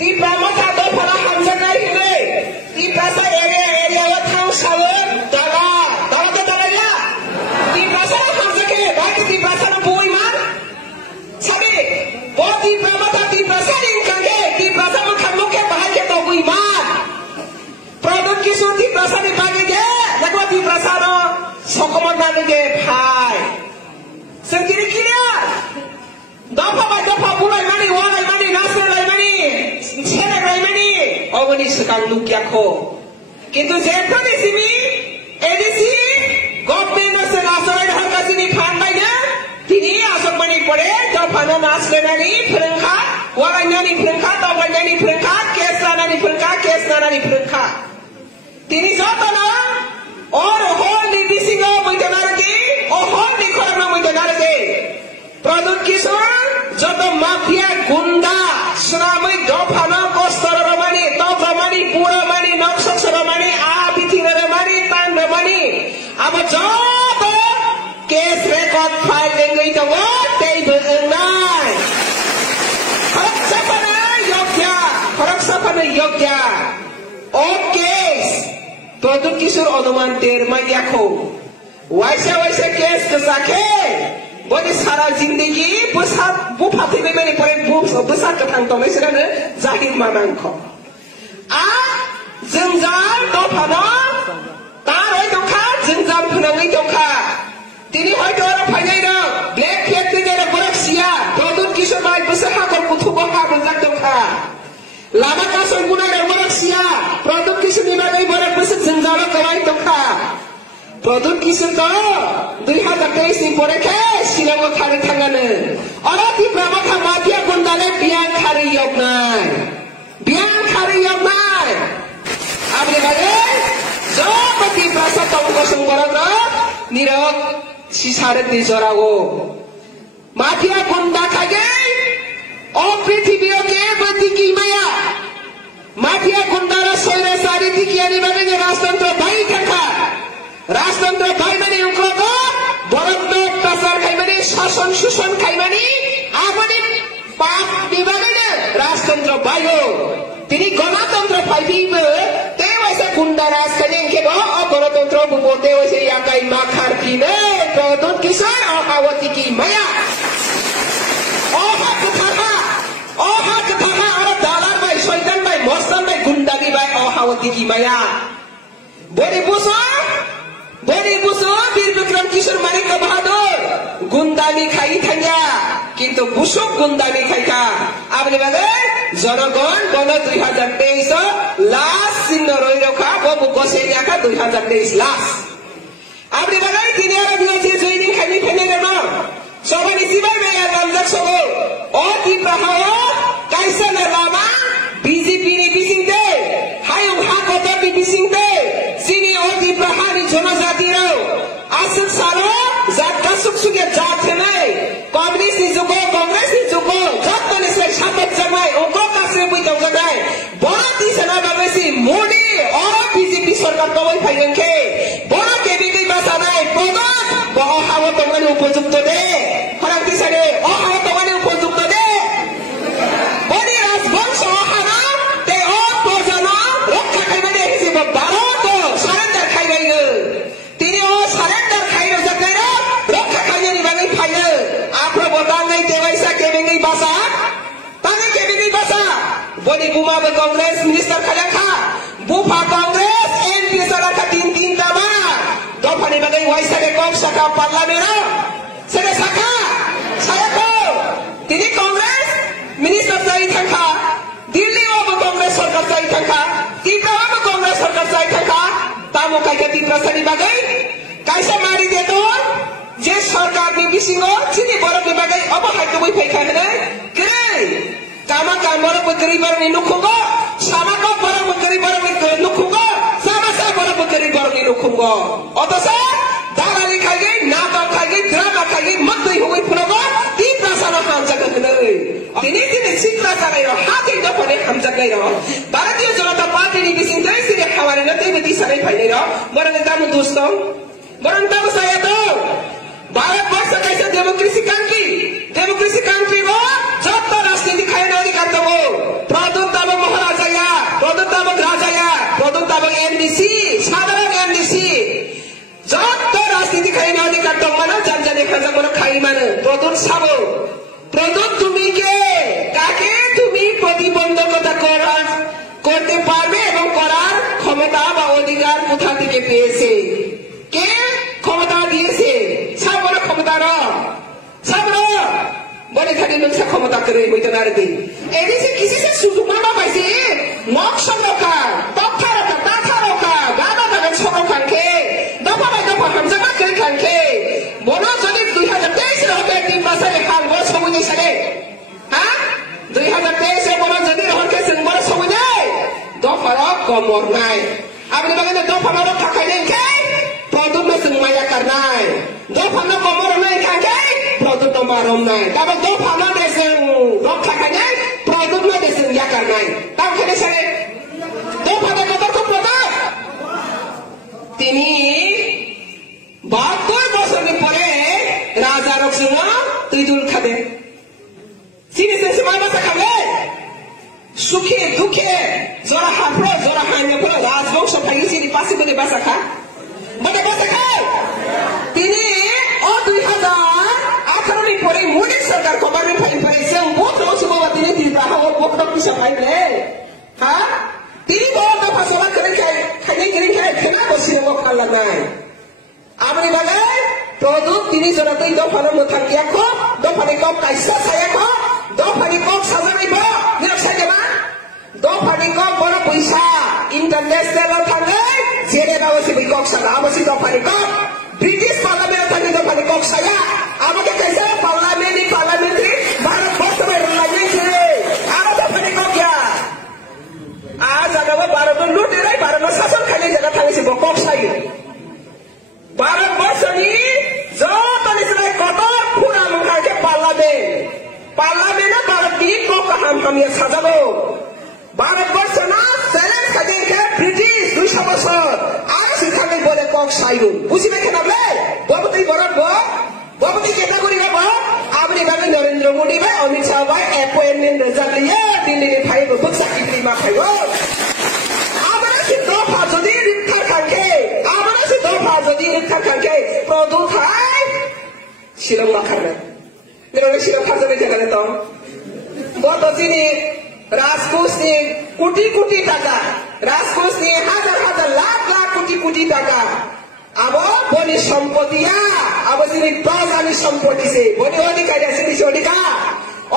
di pramata do para hamjanai hine di prasa area wa thang sawer dala ke dala ya di prasa hamjake bagi di prasa na buiman sabi bo di pramata di prasa ring kangke di prasa mukhe bahage to buiman produk kisu di prasa ni bagi ge lakwa di prasa no sokomon bagi ge phai sendiri kira dapat mulai mani walai mani nasir lai mani sene lai mani ogoni sekang lukia ko kintu jepro di sini edisi government na senasai dah kasi ni pandai na tini asok mani pore jafana nasle nani perengka walai nani perengka tawai nani perengka kesna nani perengka tini jatana और whole नी बिसिंगो मुइतनारगे O whole नी खरना मुइतनारगे प्रदुत किशोर जब mafia गुंडा सुनामै दफाना कस्तर रमानी तब रमानी पुरा मानी नक्सस रमानी आ बिथिन रमानी तान रमानी अब जब case record file लेंगै त वो त्यही भएनाय फरक सपना योग्य okay produk kisur onoman terma yakho waisa kes kesake bodi sara zindagi besar bu pati be meni pore bu besar ketang to mesrane zahir mamangko a jengjar do phano tar hoi dongkha jengjam phunangai dongkha tini hoyto ara phainai no black factory era boraksia produk kisur bai besar ha kor puthu bangka bonjak dongkha lama kasar guna era boraksia produk kisur ni bagai borak besar jengjalo kawai dongkha produk kisur to 2023 ni pore ke sinamo thare thangane ora ti pramata mafia gundale biang khari yognai apne bagai jopati prasa tongko songkoragra nirok sisare nijorago mafia gunda kage o prithibio ke batiki maya mafia gundara soire sari dikiani bagane rashtantra bhai thaka rashtantra bhai mane unkrogo borobdo tasar khai mane shason shushon khai mane apani pap dibagane rashtantra bhai ho tini ganatantra bhai bibe te waisa gundara skane ke bo ganatantra bubo te waisa yakai makhar kine produt kisar ahawati ki maya oha katha ara dalar bai shaitan bai mostan bai gundagi bai ahawati ki maya bodi buso bir bikram kishor manik bahadur gundami khai thanya kintu busuk gundami khaita apni bagai জনগণ গণ 2023 last চিহ্ন রই রখা ববু গসে রাখা 2023 last আপনি বাগাই তিনি আর দিয়েছে জয়দিন খাইনি ফেলে দেন সবাই সিবাই মেয়া গামজাক সব ও কি প্রহায় কাইসা না লামা বিজেপি নি বিসিংতে হায়ং হা কথা বি বিসিংতে সিনি ও কি প্রহানি জনজাতি রাও আসল সালো জাত কাসুক সুকে জাত নাই কংগ্রেস নি যুগ যতনে সে সাপত জামাই ও কাছে বইতাও জানাই বড় দিশনা বাবাসি মোদি ও বিজেপি সরকার কবই ফাইলেন কে বড় কেবিকে বাসা নাই প্রধান বড় হাওয়া তোমার উপযুক্ত দে ফরাক দিশারে ও হাওয়া তোমার উপযুক্ত দে বড়ি রাজবংশ হানা তে ও প্রজনা রক্ষা খাইবে দে হিসেব ভারত সারেন্ডার খাইবে তিনি ও সারেন্ডার খাইবে জাগাই রক্ষা খাইবে নি বাঙাই ফাইলে আপনি বদান নাই দেবাইসা কেবিকে বাসা তানে কেবিকে বাসা বড়ি বুমা বে কংগ্রেস মিনিস্টার খালাখা বুফা কংগ্রেস এমপি সারাখা তিন দাবা দফানি বাগাই ওয়াইসারে কম শাখা পার্লামেন্ট সেটা শাখা সায়াকো তিনি কংগ্রেস মিনিস্টার যাই থাকা দিল্লি ও কংগ্রেস সরকার যাই থাকা ত্রিপুরা কংগ্রেস সরকার যাই থাকা তামো কাইকে ত্রিপুরাসানি বাগাই কাইসা মারি দেত যে সরকার নি বিসিং চিনি বড় বাগাই অবহাইতে বই ফাইখানে কে কামা কামর বকরি বরনি নুখুগো সামাকো বড় বকরি বরনি নুখুগো সামাসা বড় বকরি বরনি নুখুগো অতস দালালি খাইগে নাটক খাইগে ড্রামা খাইগে মতই হই ফুনগো ত্রিপুরাসানো হামজাকা হই তিনি শিক্ষা চালাইরো হাতে দফনে হামজাকাইরো ভারতীয় জনতা পার্টি নি বিসিং দেই সিরে খাওয়ারে না তেই বিতি সারাই ফাইনাইরো বরং দাম দোস্ত বরং দাম সায়াত ভারতবর্ষ কাইসা ডেমোক্রেসি কান্ট্রি ও যত রাজনীতি খায় না অধিকার দেবো প্রদত্ত মানে প্রদূত সাবো প্রদূত তুমি কে কাকে তুমি প্রতিবন্ধকতা করতে পারবে এবং করার ক্ষমতা বা অধিকার কোথা থেকে পেয়েছে কে ক্ষমতা দিয়েছে সাবর ক্ষমতার সাবর বলে থাকে নকশা ক্ষমতা করে বইতে না রে এদিকে কিসে সুযোগ মামা পাইছে মক সংরক্ষা তথ্য রক্ষা তাথা রক্ষা গাদা গাদা সংরক্ষণকে দফা বাই দফা হামজামা করে খানকে বলো যদি 2023 হবে 3 বছরে খানবো সমুদ্র সালে হ্যাঁ 2023 বলো যদি রহনকে বড় সমুদ্র দফার কমর নাই আপনি বলেন দফার থাকাই নেই কে প্রদূত মায়া কার নাই দফার কমর নাই খাকে প্রদূত মারম নাই তারপর দফার দেশের রক্ষা খাই নাই প্রদূত দেশের ইয়াকার নাই তাও খেলে সারে দফার কত খুব প্রদূত তিনি 72 বছর পরে রাজা রক্ষণ তুইদুল খাবে সিরিজে সীমা বাসা খাবে সুখে দুঃখে জোড়া হাফড়ো জোড়া হাইনে পড়ে রাজবংশ খাইয়েছি পাশে করে বাসা খা মানে বাসা খায় তিনি 2018 পরে মোদী সরকার খবরের ফাইন পাইছে বহুত রসুবাবা তিনি দিব্রাহ বকর পিছা পাইলে হ্যাঁ তিনি বড় দফা সভা করে খাই খেলা বসিয়ে মক্কাল্লা নাই আপনি বলে প্রদূত তিনি জনাতেই দফার মথান গিয়া খো দফানি কক কাইসা ছায়া খো দফানি কক সাজানাইব নিরক্ষা দেবা দফানি কক বড় পয়সা ইন্টারন্যাশনাল থাকে জেনে বাবসি কক সাজা আবসি দফানি কক ব্রিটিশ পার্লামেন্ট থাকে দফানি কক সাজা আমাকে কাইসা পার্লামেন্টারি ভারত বর্ষ में লাগিয়েছে আর দফানি কক क्या आज अगर भारत लूटे रही भारत में शासन खाली जगह थाने से কক সাই भारत वर्ष যত নিশ্চয় কত পুরা মুখাকে পার্লামেন্ট भारत की को हम ये সাজাবো ভারতবর্ষ না সেলেন্স খাজে ব্রিটিশ 200 বছর আর সেখানে বলে কক সাইরু বুঝিবে কেন বলে বাবুতি বরব বাবুতি কেটা করি বাবা আপনি ভাবে নরেন্দ্র মোদী ভাই অমিত শাহ ভাই অ্যাপয়েন্টমেন্ট রেজাল্ট দিয়ে দিল্লি ভাই বহুত চাকরি মা খাইব আমরা সে দফা যদি রিক্ষার খানকে আমরা সে দফা যদি রিক্ষার খানকে প্রদূত হয় শিলং মাখাবে দেখবে শিলং খাজনে জায়গা তো বড় যিনি রাজকোষ নিয়ে কোটি কোটি টাকা রাজকোষ নিয়ে হাজার হাজার লাখ লাখ কোটি কোটি টাকা আবার বনি সম্পত্তি আবার যিনি প্রজানি সম্পত্তি সে বনি অধিকারী আছে নিশ্চয় অধিকার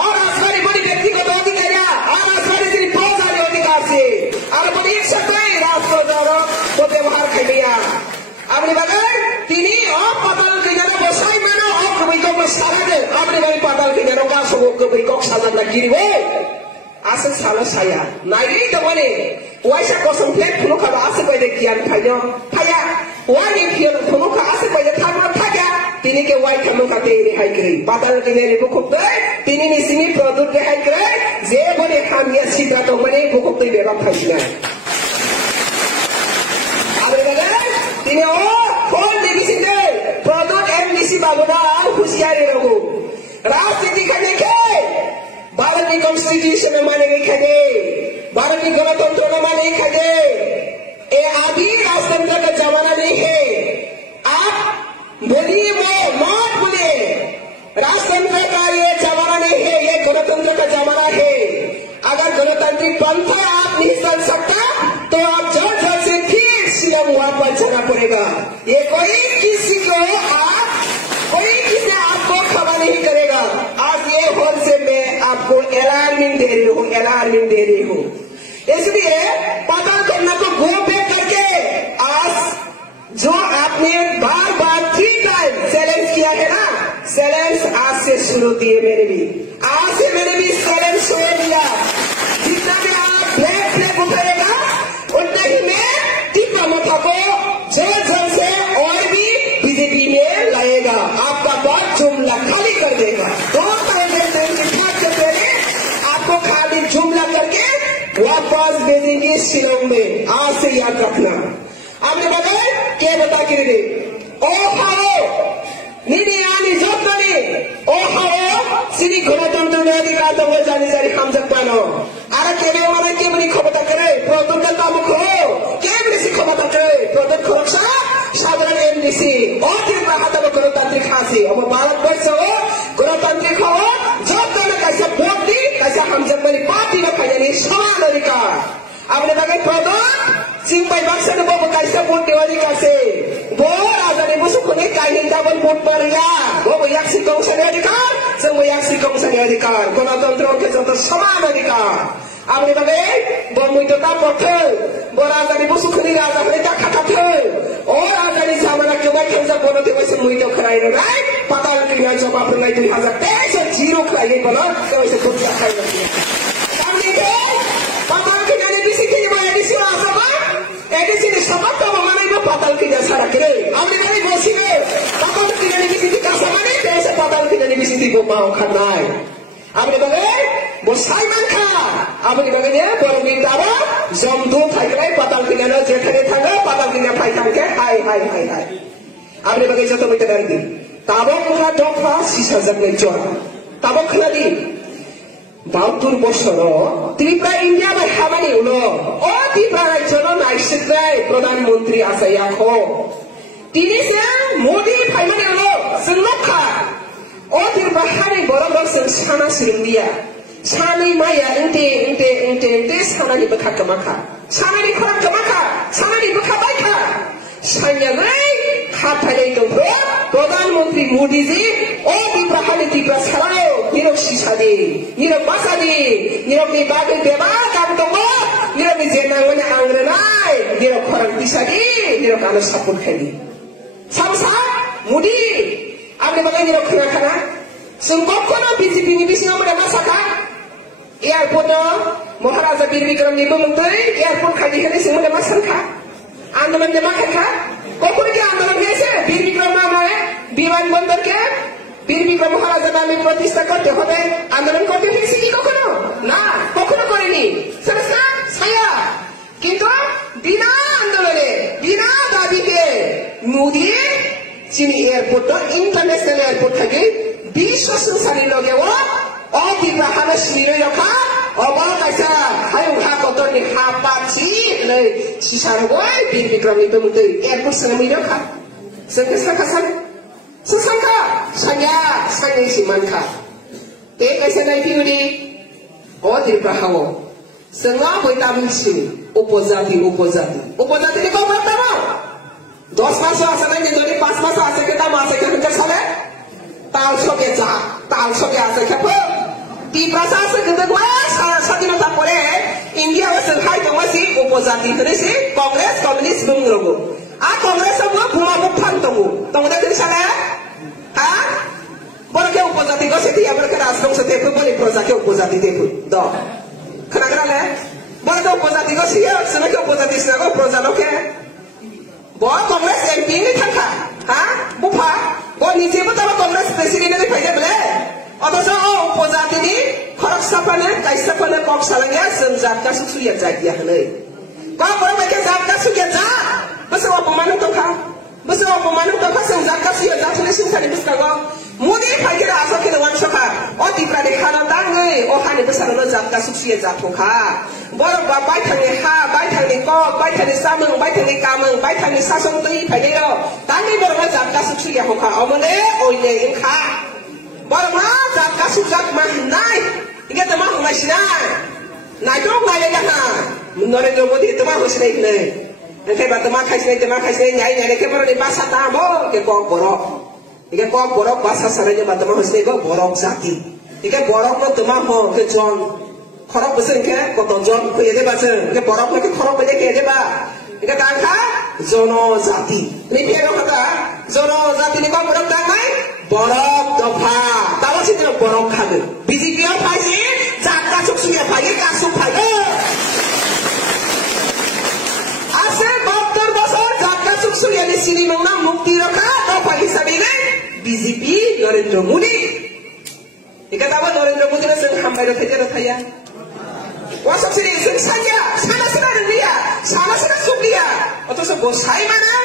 और राजधानी बड़ी व्यक्तिगत अधिकार और राजधानी যিনি প্রজানি অধিকার আছে আর বলি একসাথে রাষ্ট্র দ্বারা তো ব্যবহার খাইয়া আপনি বলেন তিনি পাতাল কিনারে বসাই মানে অকবৈকক সারাদে আপনি বলেন পাতাল কিনারে কাজ অকবৈকক সাজান না গিরিবে আসে সালো সায়া নাইরি তো বলে ওয়াইসা কসম প্লেট ফুলো খাবা আসে কইলে কিয়ান খাইও খায়া ওয়াই ফিল ফুলো খা আসে কইলে থাকবা থাকা তিনি কে ওয়াই খামু খাতে রেহাই করে পাতাল কিনারে বুকুতে তিনি নিসিনি প্রদূত রেহাই করে যে বলে খামিয়া সিধা তো মানে বুকুতে বেবা খাইছিনা আপনি বলেন তিনি ফোন দিয়েছিলেন প্রদূত এমডিসি বাবুরা হুঁশিয়ারি রহু রাজনীতি খানে কে भारत की कॉन्स्टिट्यूशन मानेंगे खड़े भारत की गणतंत्र न मानेंगे खड़े ये अभी राजतंत्र का जमाना नहीं है आप बोलिए वो मत बोले राजतंत्र का ये जमाना नहीं है ये गणतंत्र का जमाना है अगर गणतांत्रिक पंथा आप नहीं चल सकता तो आप जल्द से फिर शिलंग वापस जाना पड़ेगा ये कोई किसी आपको खबर नहीं करेगा आज ये होल से मैं आपको अलार्मिंग दे रही हूँ इसलिए पता करना को गो पे करके आज जो आपने बार बार 3 टाइम चैलेंज किया है ना चैलेंज आज से शुरू किए मेरे भी आज से मैंने भी चैलेंज छोड़ दिया जितना भी आप फ्लैग उठाएगा उतना ही मैं टिप्पा मथा को जल्द से और भी बीजेपी में लाएगा आपका बात जुमला खाली कर देगा 2 टाइम से पहले आपको खाली जुमला करके वापस भेजेंगे शिलंग में आज से याद रखना आपने बताया क्या बता के रे ओ हाओ निनी आनी जतनी ओ हाओ सिनी गणतंत्र में अधिकार तो वो जानी जारी हम सकता नो आरा केबे वाला केबे खबरता करे प्रदूत काम को केबे से खबरता करे प्रदूत खरक्षा साधारण एमडीसी और फिर बाहर गणतांत्रिक हासी अब भारत वर्ष mani party ba kayani saman adhikar apni bagai pradhan Jingpai baksa ni bobo kaisa vote diwali kase bo rajani musukhuni kaini double vote paria bobo yaksi kongsani adhikar jengbo yaksi kongsani adhikar গণতন্ত্র ke joto saman adhikar apni bagai bo muitota pothe bo rajani musukhuni raja hone ta khatathe o rajani samana kebai khenja bonote baise muito kharai rai patal kina jawab nai 2023 zero kharai bola kaise khutla khai rahi apni ke patal kina ni bisi kini ba edisi asaba edisi ni sabab to manai ba patal kina sara kere apni ni bosi me patal kina ni bisi ka samane kaise patal kina ni bisi bo mau khanai apni bagai bo Simon Khan apni bagai ne borobin dara jamdu thaikai patal kina na jekhane thanga patal kina phai thangke hai apni bagai joto mita dari tabok kha dokha sisa jagai jor tabok khadi 72 বছর Tripura India বা হামানি হলো ও ত্রিপুরা রাজ্যর নাইসিকরাই প্রধানমন্ত্রী আছে এখন তিনি যে মোদি ফাইমানি হলো जोंलखा ও ত্রিপুরা হানি বড় বড় সানা সিরিয়া সানি মায়া ইনতে সানানি বখা কমাখা সানানি খরা কমাখা সানানি বখা বাইখা সাইয়ালাই খাতাই তো প্রধানমন্ত্রী মোদিজি ও ত্রিপুরা হানি ত্রিপুরা ছাড়াও নিরব শিশাদি নিরব বাসাদি নিরব ni bagai beba kam tomo nirob ni jenang wani angrenai nirob khorang tisadi nirob alo sapun khadi samsa mudi apni bagai nirob khana khana sungkop kono BJP ni bisino mada masaka airport Maharaja Bir Bikram ni bumungtoi airport khadi khadi sing mada masanka andolan de makha kokon ke andolan gese Bir Bikram nae বিমান বন্দরকে বীর বিক্রম মহারাজার নামে প্রতিষ্ঠা করতে হবে আন্দোলন করতে হয়েছে কি কখনো না কখনো করেনি ছায়া কিন্তু বিনা আন্দোলনে বিনা দাবিতে মোদি চিনি এয়ারপোর্ট ইন্টারন্যাশনাল এয়ারপোর্ট থেকে বিশ্ব সংসারের লগেও অতিপ্রা হাবে সিঁড়ে রখা অবকাশা হায়ু হা কতনি হা পাচ্ছি সিসার বই বীর বিক্রম নিতে এয়ারপোর্ট সঙ্গে মিলে রখা সঙ্গে সাকা সালে Sesangka saya si manka. Kaisa nai piudi. Oh Tiripura hawo. Senga boi tamin si opozati. Opozati ni kau berapa mau? 10 masa asal ni jadi 5 masa asal kita masih kita sale. Tahu soke asal kita. Tiripura asal kita gua satu masa pore. India asal hai tu masih opozati terus si Kongres Komunis bungro. Kongres semua bunga bukan tunggu dah dari sana, boleh ke opozati kau setiap berkeras dong setiap boleh proses ke opozati itu, dah, kenapa le? Boleh ke opozati kau siap, sana ke opozati sana kau proses oke? Boleh kongres MP ni thangka, buka, boleh ni siapa tahu kongres presiden ni faida boleh? Atau so opozati ni korak sapane, kaisa sapane kok salangnya senjat kasut suya jadi le. Kau boleh mereka zat kasut ya zat. Bersama pemandu toka senjat kasih ya jatuh lesim tadi bersama mudi pagi dah asal kita wan soka oh Tiripura dekha nandangai oh hani besar lo jat kasih ya jatuh ka bor babai thani ha bai thani ko bai thani sameng bai thani kameng bai thani sasong tui pagi lo tani bor lo jat kasih ya hoka omone oye inka bor ma jat kasih jat mah nai ingat temah masnai nai dong nai ya na Narendra Modi temah masnai ne Nanti bagaimana kaisnya nyai ke baru di bahasa tamu ke kok borok bahasa saranya bagaimana harusnya ke borok zati ke borok lo temah mo ke jual korok besar ke kok jual ke ada bahasa ke borok lo ke korok beda ke ada bah ke tangka zono zati ini dia kata zono zati ini kok borok tangai borok dopa tahu sih tu borok kade BJP apa sih jaka suksuya pagi kasuk pagi Surya di sini mengenang mukti raka atau pagi sabine BJP Narendra Modi. Dikata apa Narendra Modi na seng hambai ro thaya thaya. Wasap sini seng saja sana dia sana sukia atau so bosai mana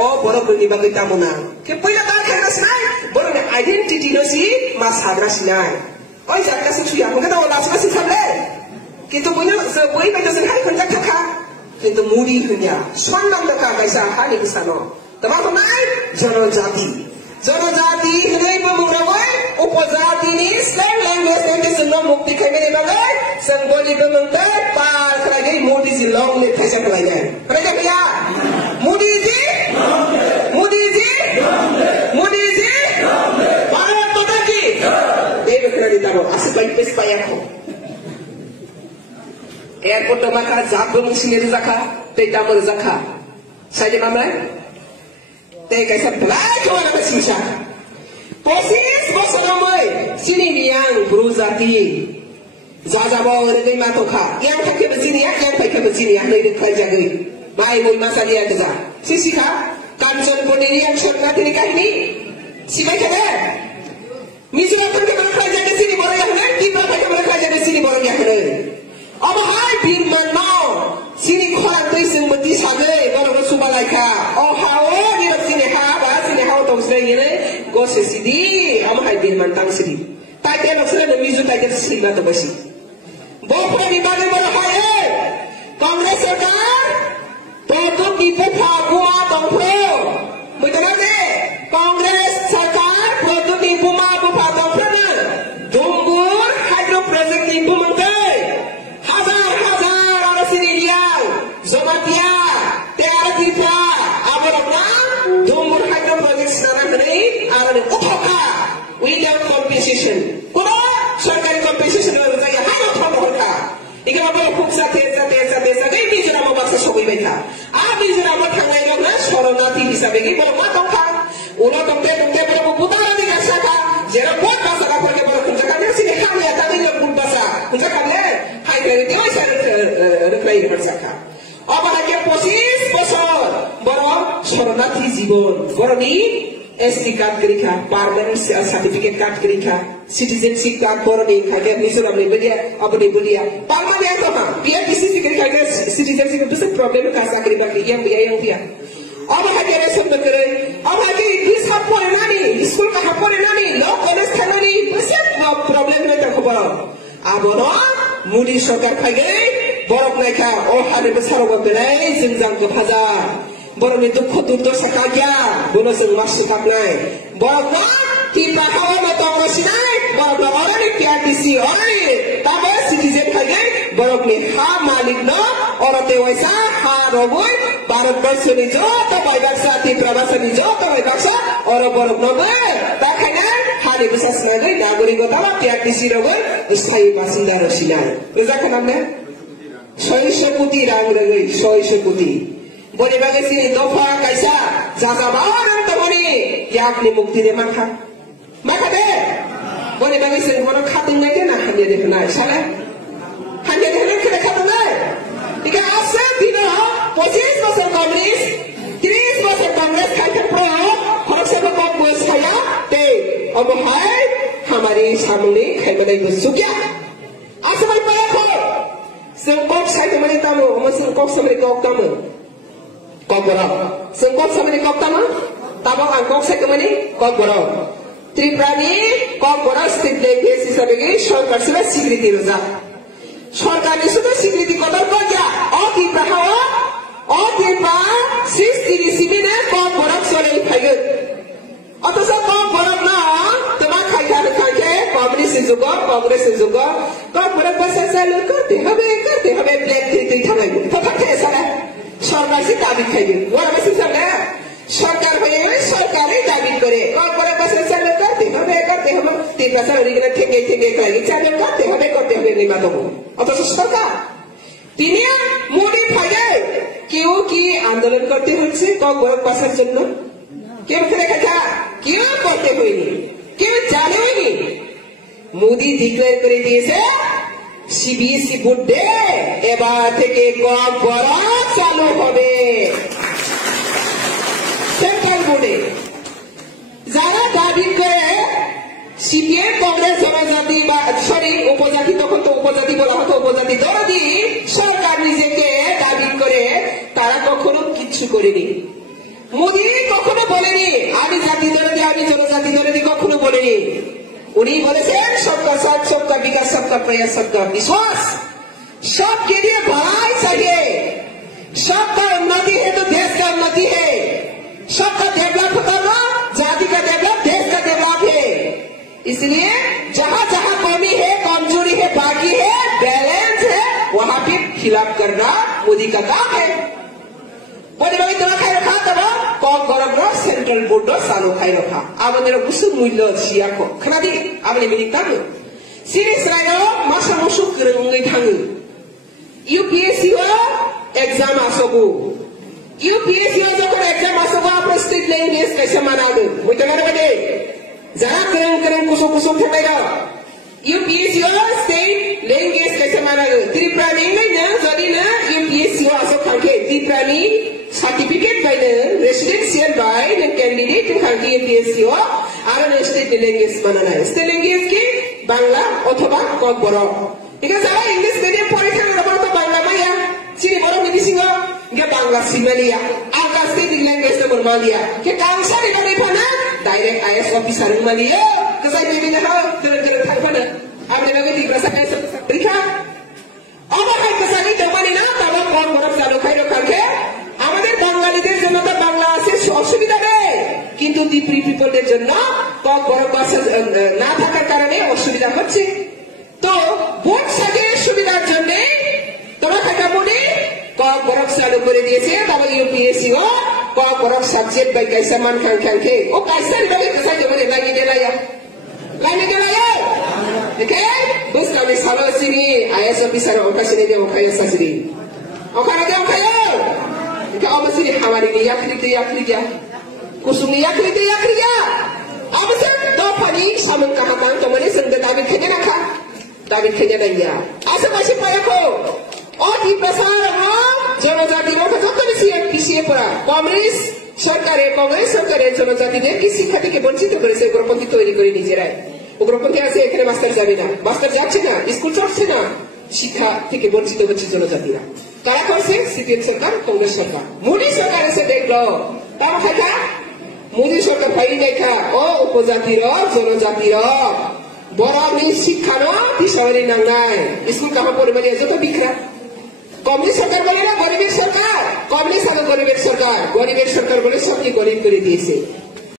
oh borok ni bagi tamuna. Ke poila ta khana sinai borok ni identity no si mas hagra sinai. Oh jakka suya mungkin wala si sable. Kita punya seboi baca seng hai konjak kha. কিন্তু মুড়ি হইয়া স্বর্ণাম দেখা গাইসা হানি বিছানো তোমার নাই জনজাতি जनजाति होननाय बुंबावबाय उपजातिनि स्लें लैंग्वेज नि जोंनो मुक्ति खायनाय बागै जों बयबो मोनबाय पार खालायनाय मोदीजी लं लिरथायसा खालायनाय खोनादों गैया मोदीजी भारत माता की देव खोनादों दाबो आसिबाय पेसपायाखौ एयारपोर्ट माखा जाबो मुसिनि रोजाखा दै दामर जाखा साइजे मामलाय दै गायसा ब्लाय खालाना बेसिसा 25 बोसोरावै सिनि मियां ब्रुजाति जाजाबाव ओरैनो माथोखा yang थाखेबो जिनिया yang थाखेबो जिनिया नै रोखाय जागै माइ मुइ मासालिया गोजा सिसिखा काঞ্চন बनेनि yang सरनाथिनि काहिनी सिबाय थादे मिजोराम थाखेबो रोखाय जागै सिनि बरया होनो किबा थाखेबो रोखाय जागै सिनि बरया होनो अब हाय बिरमानाव सिनि खरां दै जों मति सागै बरनो सुबालायखा अ हाओ निरब सिनि हा बा सिनि हाओ तंस्रायनि गसे सिदि अब हाय बिरमान तांसिदि ताइते नसले मिजु ताइते सिना तो बसि बोफरे बिबागे बर हाय कांग्रेस सरकार तो टिपु फागुआ तंफ्रो मुइतना दे कांग्रेस सरकार तो टिपु मा बुफा तंफ्रो न दुंबुर हाइड्रो प्रोजेक्ट टिपु मंगै हजार orang sini riau Zomatia Tearatifa Aborokna Dumbur Hydro Project Senanang Geni Arane Utoka William Compensation Kuno Sarkari Compensation Geni Zaya Hayo Thomo Horka Ika Mabala Puksa Teza Gei Mijorama Baksa Sogoi Beka Mijorama Tangai Rogna Soronati Bisa Begi Borokma Tongka Uno Tongte Borokma Putara Dika Saka Jera Buat Basa Kapolke Borokma Jakarta Sini Kami Atami Lopun Basa Kunca Kami Hai Dari Dewa Saya Reklai Bersaka Apalagi posisi bosor Borok Soronati Zibon Boroni SD card kerika Permanent Certificate card kerika Citizenship card Boroni Kaget Mizoram ni belia Apa ni belia Permanent apa Biar bisnis kerika Citizenship itu se problem Kasa kerika Yang biaya Apalagi reson berkerai Apalagi bis hapore nani School ka hapore nani Law college thanani Besar problem Mereka kebarang Abono Mudi Sokar Kaget Borok naika oh hari besar berai jenjang kehajar boroni dukho durdosa kagya bono sing masih kapnai borok na kita hawa matong sinai borok na orani PRTC oi tabe citizen kage borok ni ha malik no orate waisa ha roboi Bharat Barsho ni joto baibaksa ti prabasa ni joto baibaksa oro borok no be takhana hari besar nagai nagarikota PRTC roboi स्थायी बासिन्दा रसिनाय रोजा खालामने 600 कोटी रां रगै 600 कोटी बोले बागे सिनि दफा कायसा जाजाबारां तमनि याकनि मुक्ति दे माखा दे बोले बागे सिनि बरो खातिंनाय दे ना हान्या दे नाय साला हान्या दे ने खेले खातिंनाय इका आसे बिनो 25 बोसोर कांग्रेस 30 बोसोर कांग्रेस खाइथे प्रो खरसेबो कम बयस खाया ते अब हाय हमारे सामने खाइबनाय बसुक्या आसमाय पाया खो Sengkok saya kemana tamu, sengkok sama di kok tamu, kok berap. Sengkok sama di kok tamu, tabang angkok saya kemana, kok berap. Triprani, kok berap setiap desi sebagai sorkar sudah security roza. Sorkar itu sudah security kotor kerja. Oh tiba, sis di sini nih kok berap soalnya kaget. Atau saya kok berap nah, teman kaget Congress juga kok berapa bahasa करते हमें black थे थानाय फटाके साला सरकार से दाबी खायो वरा बस साला सरकार भए सरकारै दाबी करे कौन बड़ा bahasa करते हम तीन भाषा ओरिजिनल ठेके खाइ चाले करते हमें नहीं मातो अथच सरकार तिनिया मडिफाई क्यों की आंदोलन करते হচ্ছে কম বড় ভাষার জন্য কেউ করে কথা কেউ করতে হয়নি কেউ জানেনি मोदी डिक्लेयर করে দিয়েছে सीबीएसई बोर्ड डे এবার থেকে কম পড়া চালু হবে সেন্ট্রাল বোর্ডে যারা দাবি করে সিপিএম কংগ্রেস জনজাতি বা সরি উপজাতি তখন তো উপজাতি বলা হতো উপজাতি দরদি সরকার নিজেকে দাবি করে তারা কখনো কিছু করেনি মোদি কখনো বলেনি আমি জাতি দরদি আমি জনজাতি দরদি কখনো বলেনি उन्हीं बोले से सबका साथ सबका विकास सबका प्रयास सबका विश्वास सबके लिए भलाई चाहिए सबका उन्नति है तो देश का उन्नति है सबका डेवलप करना जाति का डेवलप इसलिए जहां जहां कमी है, कमजोरी है, बाकी है, बैलेंस है, वहां पे फिलअप करना मोदी का काम है। बड़ी बड़ी तरह खाई रखा तब कम गरम सेंट्रल बोर्ड सालो खाई रखा अब गुसु मूल्य सिया को खादी अब मिनिट थाङो सीरीज रायो मासा मुसु गोरोङै थाङो यूपीएससी एग्जाम आसोगो यूपीएससी जखन एग्जाम आसोगो आप स्टेट लैंग्वेज कैसे मानागो बुझते बादे जरा गोरों कुसुम कुसुम थांनाय यूपीएससी स्टेट लैंग्वेज कैसे मानागो त्रिपुरानि नैनो जदि ना यूपीएससी आसो खांखे त्रिपुरानि सर्टिफिकेट बायनो रेसिडेंशियल बाय नों कैंडिडेट खांखे यूपीएससी आरो स्टेट लैंग्वेज मानानाय स्टेट लैंग्वेज की बांग्ला अथवा কক बर इका जारा इंग्लिश मीडियम परीक्षा नरबो तो बांग्ला माया सिरि बर मिनिसिङो इका बांग्ला सिमालिया आगा स्टेट लैंग्वेज न बरमालिया के कांसा नि गनै फना डाइरेक्ट आईएएस ऑफिसर मालियो कसाय बेबिना हो तेरे थांफानो आबे नगो दिग्रासा कैसे परीक्षा अब हाय कसानि जमानि ना तब কক बर चालू खाइरो खांखे আমাদের বাঙালিদের জন্য তো বাংলা আছে অসুবিধা নেই কিন্তু ডিপ্রি পিপলদের জন্য কক বড় ভাষা না থাকার কারণে অসুবিধা হচ্ছে তো বোর্ড সাজের সুবিধার জন্য তোমরা থাকা মনে কক বড় চালু করে দিয়েছে তবে ইউপিএসসি কক বড় সাবজেক্ট বাই কাইসা মান খান খানকে ও কাইসা রে কাইসা জমনে লাগি দেলায়া ওকে বস কামে সালো সিনি আইএস অফিসার ওকাশনে দে ওখানে সাসরি ওখানে দে ওখানে Kau mesti hamari ni yakri ya. Apa sih? Dopani sama kamakan tu mana sendiri David kenya nakha. David kenya dah ya. Asa masih payah ko. Oh di pasar जनजाति में तो किसी पर कांग्रेस सरकारे जनजाति ने किसी खाती के वंचित करे से उग्रपंथी तैरी करे निजेराय उग्रपंथी আছে এখানে মাস্টার যাবে না মাস্টার যাচ্ছে না স্কুল চলছে না শিক্ষা থেকে বঞ্চিত হচ্ছে জনজাতিরা কারা করছে সিপিএম সরকার কংগ্রেস সরকার মোদি সরকার এসে দেখলো তার খাইকা মোদি সরকার পাই দেখা ও উপজাতির জনজাতির বড় মি শিক্ষা ন বিষয়ে নাঙ্গায় স্কুল কামা পরিমাণে যত বিখরা কংগ্রেস সরকার বলে না গরিবের সরকার কংগ্রেস আর গরিবের সরকার বলে সবকে গরিব করে দিয়েছে